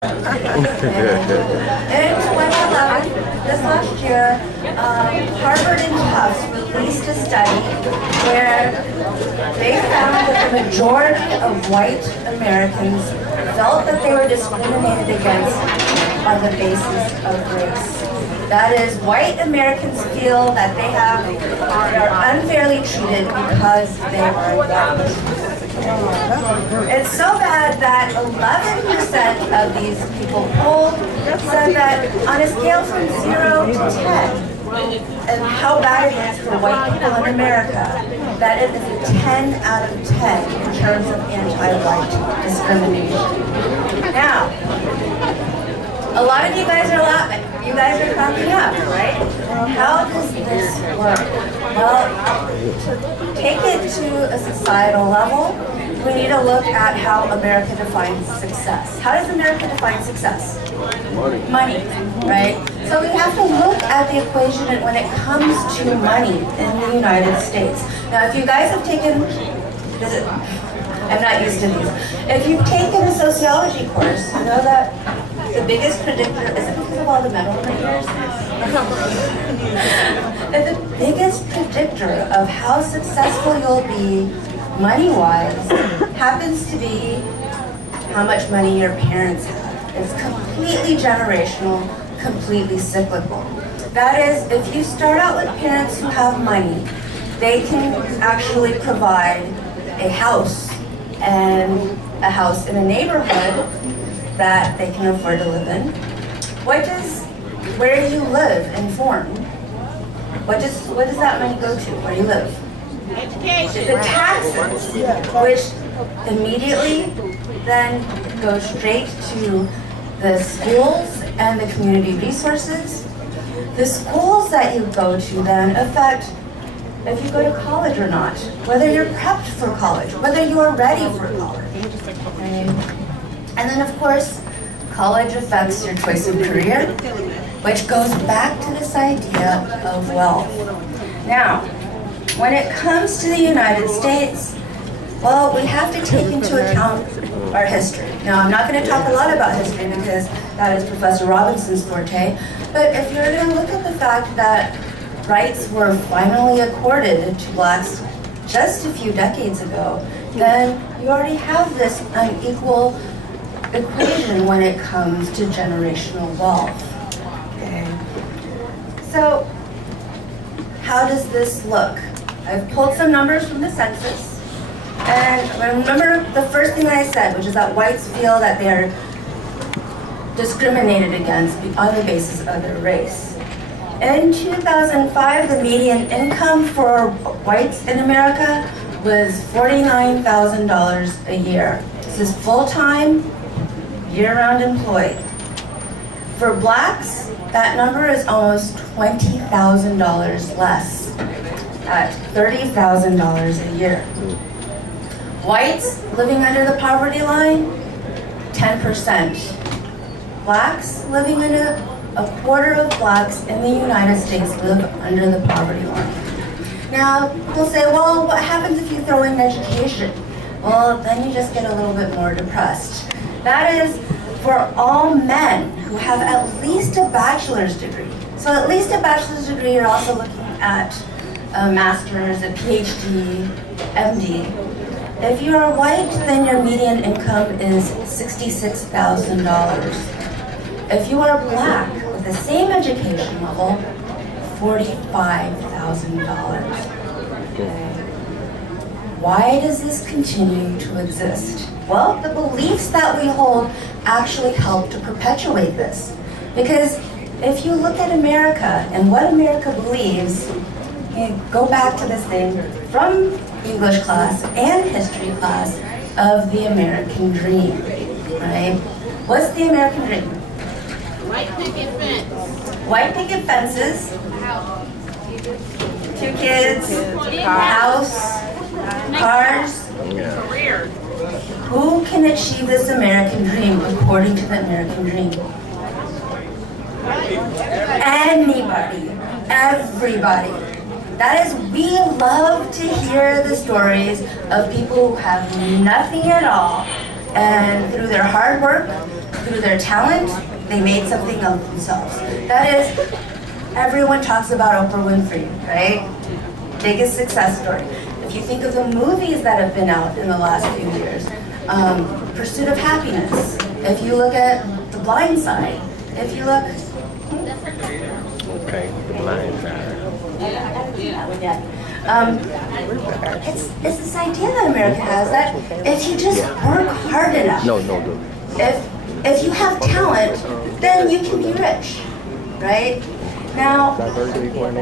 In 2011, this last year, Harvard and Tufts released a study where they found that the majority of white Americans felt that they were discriminated against on the basis of race. That is, white Americans feel that they are unfairly treated because they are white. It's so bad that 11% of these people polled said that on a scale from 0 to 10, and how bad it is for white people in America, that it is a 10 out of 10 in terms of anti-white discrimination. Now, a lot of you guys are laughing. You guys are cracking up, right? How does this work? Well, to take it to a societal level, we need to look at how America defines success. How does America define success? Money, right? So we have to look at the equation when it comes to money in the United States. Now, if you guys have taken, I'm not used to these. If you've taken a sociology course, you know that the biggest predictor, is it because of all the metal players? The biggest predictor of how successful you'll be money-wise happens to be how much money your parents have. It's completely generational, completely cyclical. That is, if you start out with parents who have money, they can actually provide a house and a house in a neighborhood that they can afford to live in. What does where you live inform? What does that money go to, where you live? Education. The taxes, which immediately then go straight to the schools and the community resources. The schools that you go to then affect if you go to college or not, whether you're prepped for college, whether you are ready for college. Right? And then, of course, college affects your choice of career, which goes back to this idea of wealth. Now, when it comes to the United States, well, we have to take into account our history. Now, I'm not going to talk a lot about history because that is Professor Robinson's forte, but if you're going to look at the fact that rights were finally accorded to blacks just a few decades ago, then you already have this unequal equation when it comes to generational wealth. Okay. So, how does this look? I've pulled some numbers from the census, and remember the first thing I said, which is that whites feel that they are discriminated against on the basis of their race. In 2005, the median income for whites in America was $49,000 a year. This is full-time, year-round employed. For blacks, that number is almost $20,000 less, at $30,000 a year. Whites living under the poverty line, 10%. Blacks living under a quarter of blacks in the United States live under the poverty line. Now, people say, well, what happens if you throw in education? Well, then you just get a little bit more depressed. That is for all men who have at least a bachelor's degree. So at least a bachelor's degree, you're also looking at a master's, a PhD, MD. If you are white, then your median income is $66,000. If you are black with the same education level, $45,000. Why does this continue to exist? Well, the beliefs that we hold actually help to perpetuate this. Because if you look at America and what America believes, you go back to this thing from English class and history class of the American dream, right? What's the American dream? White picket fence. White picket fences, 2 kids, house, cars. Career. Who can achieve this American dream according to the American dream? Anybody, everybody. That is, we love to hear the stories of people who have nothing at all, and through their hard work, through their talent, they made something of themselves. That is, everyone talks about Oprah Winfrey, right? Biggest success story. If you think of the movies that have been out in the last few years, Pursuit of Happiness, if you look at The Blind Side, if you look... Okay, The Blind Side. It's this idea that America has that if you just work hard enough, if you have talent, then you can be rich, right? Now,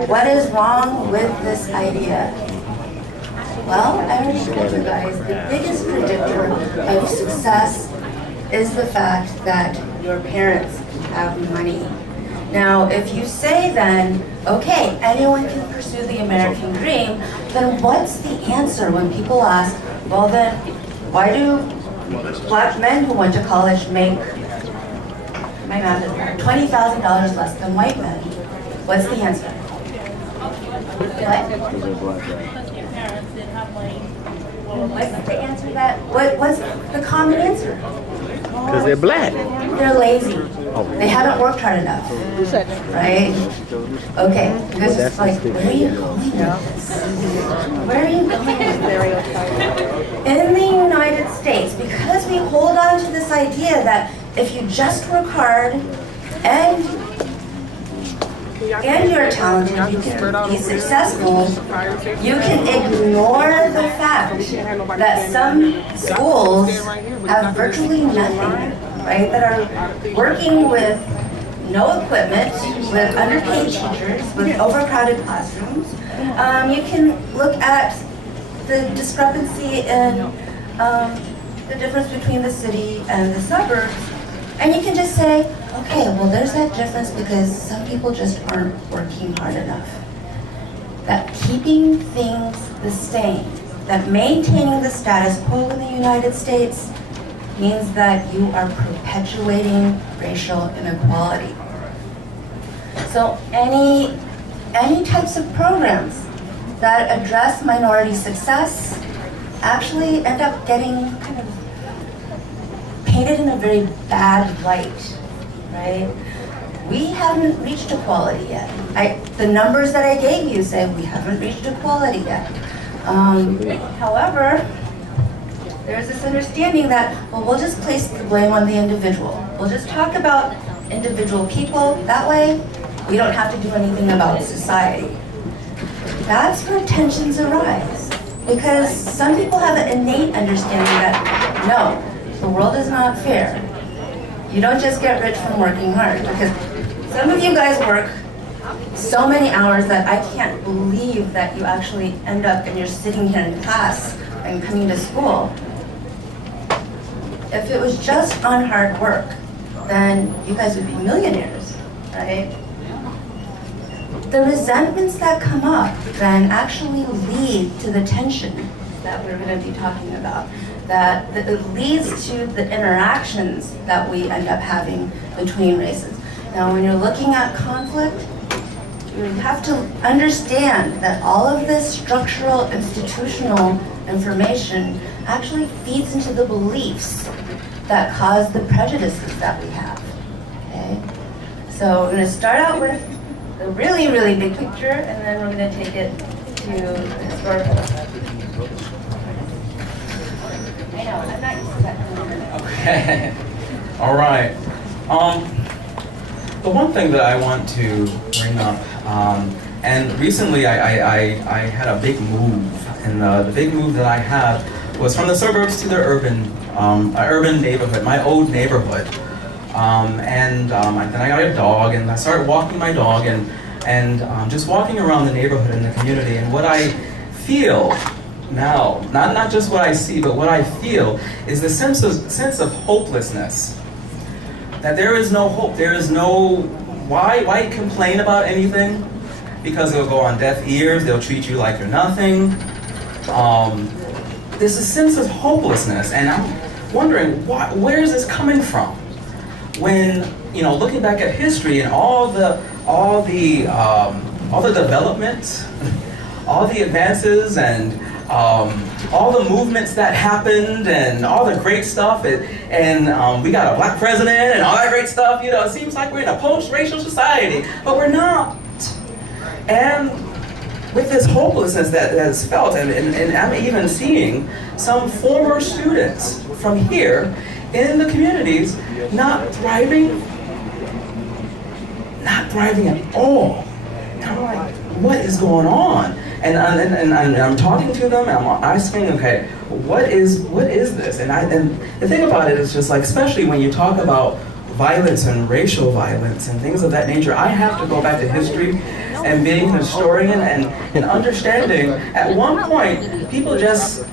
what is wrong with this idea? Well, I already told you guys, the biggest predictor of success is the fact that your parents have money. Now, if you say then, okay, anyone can pursue the American dream, then what's the answer when people ask, well then, why do black men who went to college make, my math is bad, $20,000 less than white men? What's the answer? What's the answer to that? What's the common answer? Because they're black. They're lazy. They haven't worked hard enough. Right? Okay. This is like, where are you going with this? Where are you going with this? In the United States, because we hold on to this idea that if you just work hard and you're talented, you can be successful, you can ignore the fact that some schools have virtually nothing, right? That are working with no equipment, with underpaid teachers, with overcrowded classrooms. You can look at the discrepancy in the difference between the city and the suburbs, and you can just say, okay, well there's that difference because some people just aren't working hard enough. That keeping things the same, that maintaining the status quo in the United States means that you are perpetuating racial inequality. So any types of programs that address minority success actually end up getting kind of painted in a very bad light, right? We haven't reached equality yet. The numbers that I gave you say we haven't reached equality yet. However, there's this understanding that, well, we'll just place the blame on the individual. We'll just talk about individual people. That way, we don't have to do anything about society. That's where tensions arise. Because some people have an innate understanding that, no, the world is not fair. You don't just get rich from working hard. Because some of you guys work so many hours that I can't believe that you actually end up and you're sitting here in class and coming to school. If it was just on hard work, then you guys would be millionaires, right? The resentments that come up then actually lead to the tension that we're going to be talking about. That it leads to the interactions that we end up having between races. Now, when you're looking at conflict, you have to understand that all of this structural, institutional information actually feeds into the beliefs that cause the prejudices that we have, okay? So we're gonna start out with the really, really big picture, and then we're gonna take it to historical. I know, I'm not used to that. Okay. All right. The one thing that I want to bring up, and recently I had a big move, and the big move that I had was from the suburbs to the urban neighborhood, my old neighborhood. Then I got a dog, and I started walking my dog, and just walking around the neighborhood and the community, and what I feel now, not just what I see, but what I feel is the sense of hopelessness. That there is no hope. There is no, why complain about anything? Because they'll go on deaf ears, they'll treat you like you're nothing. There's a sense of hopelessness, and I'm wondering, where is this coming from? When, looking back at history and all the developments, all the advances, and all the movements that happened and all the great stuff, and we got a black president and all that great stuff. You know, it seems like we're in a post-racial society, but we're not. And with this hopelessness that is felt, and I'm even seeing some former students from here in the communities not thriving at all. Kind of like, what is going on? And I'm talking to them, and I'm asking, okay, what is this? And the thing about it is just like, especially when you talk about violence and racial violence and things of that nature, I have to go back to history and being a historian and understanding at one point people just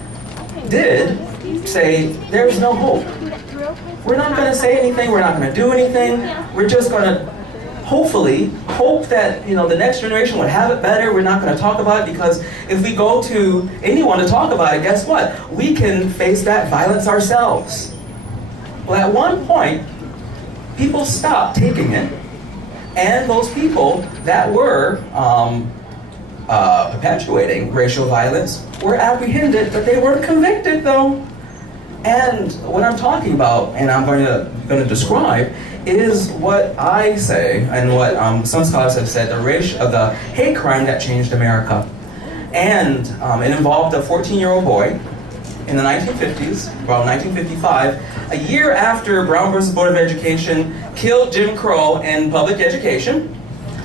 did say there's no hope. We're not going to say anything, we're not going to do anything, we're just going to hopefully hope that, you know, the next generation would have it better. We're not going to talk about it, because if we go to anyone to talk about it, guess what? We can face that violence ourselves. Well, at one point, people stopped taking it, and those people that were perpetuating racial violence were apprehended, but they weren't convicted though. And what I'm talking about, and I'm going to describe, is what I say, and what some scholars have said, the hate crime that changed America. And it involved a 14-year-old boy in the 1950s, around 1955, a year after Brown versus Board of Education killed Jim Crow in public education.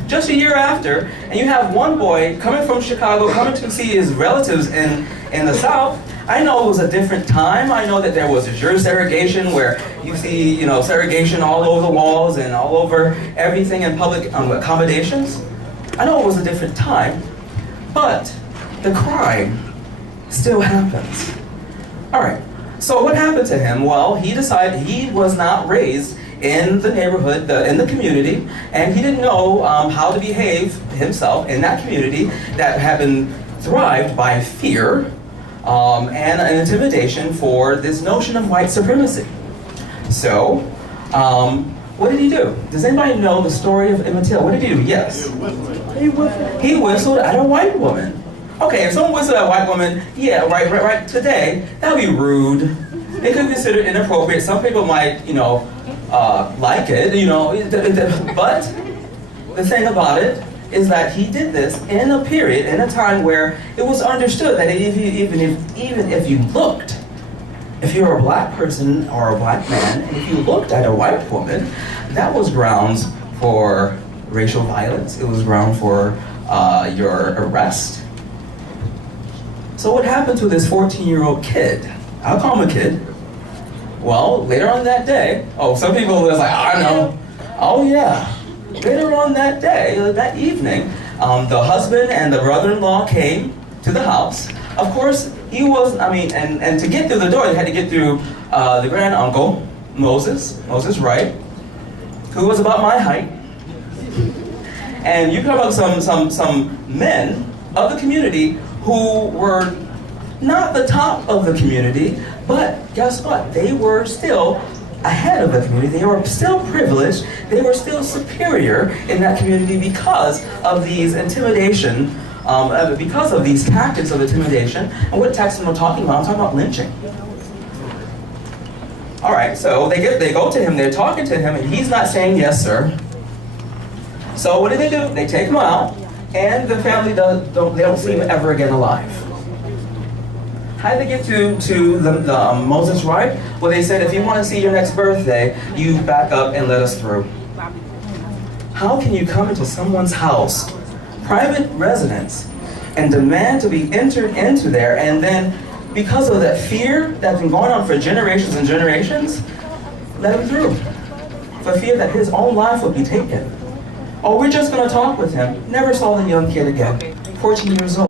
Just a year after, and you have one boy coming from Chicago, coming to see his relatives in the South. I know it was a different time. I know that there was a juror segregation where you see, you know, segregation all over the walls and all over everything in public accommodations. I know it was a different time, but the crime still happens. All right, so what happened to him? Well, he decided he was not raised in the neighborhood, in the community, and he didn't know how to behave himself in that community that had been thrived by fear and an intimidation for this notion of white supremacy. So, what did he do? Does anybody know the story of Emmett Till? What did he do? Yes. He whistled at a white woman. Okay, if someone whistled at a white woman, yeah, right, today, that would be rude. It could be considered inappropriate. Some people might, you know, like it, you know, but the thing about it is that he did this in a period, in a time where it was understood that even if you looked, if you're a black person or a black man, and if you looked at a white woman, that was grounds for racial violence. It was ground for your arrest. So what happened to this 14-year-old kid? I'll call him a kid. Well, later on that day, some people was like, I know. Oh yeah. Later on that day, that evening, the husband and the brother-in-law came to the house. Of course, he was, and to get through the door, they had to get through the grand-uncle, Moses Wright, who was about my height. And you come up with some men of the community who were not the top of the community, but guess what? They were still ahead of the community. They were still privileged. They were still superior in that community because of these intimidation, because of these tactics of intimidation. And what tactics am I talking about? I'm talking about lynching. All right, so they go to him, they're talking to him, and he's not saying yes, sir. So what do? They take him out, and the family don't see him ever again alive. How did they get to the Moses Wright? Well, they said, if you want to see your next birthday, you back up and let us through. How can you come into someone's house, private residence, and demand to be entered into there, and then because of that fear that's been going on for generations and generations, let him through? For fear that his own life would be taken. Oh, we're just going to talk with him. Never saw the young kid again. 14 years old.